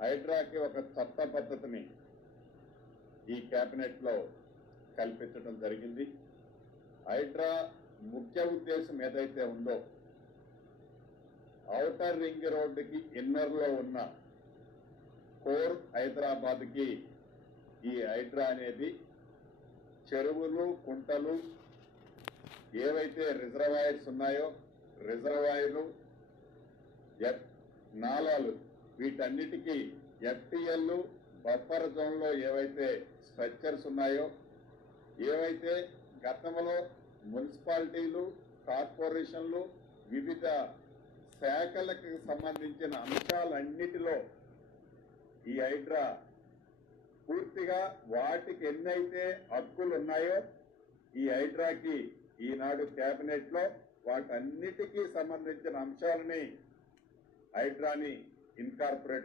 హైడ్రాకి ఒక చట్ట పద్ధతిని ఈ కేబినెట్ లో కల్పించడం జరిగింది. హైడ్రా ముఖ్య ఉద్దేశం ఏదైతే ఉందో ఔటర్ రింగ్ రోడ్డుకి ఇన్నర్ లో ఉన్న కోర్ హైదరాబాద్ కి ఈ హైడ్రా అనేది చెరువులు, కుంటలు ఏవైతే రిజర్వాయర్స్ ఉన్నాయో రిజర్వాయర్లు, నాలాలు వీటన్నిటికీ FTL బఫర్ జోన్ లో ఏవైతే స్ట్రక్చర్స్ ఉన్నాయో ఏవైతే గతంలో మున్సిపాలిటీలు, కార్పొరేషన్లు వివిధ శాఖలకు సంబంధించిన అంశాలన్నిటిలో ఈ హైడ్రా పూర్తిగా వాటికి ఎన్నైతే హక్కులు ఉన్నాయో ఈ హైడ్రాకి ఈనాడు కేబినెట్ లో వాటన్నిటికీ సంబంధించిన అంశాలని హైడ్రాని ఇన్కార్పొరేట్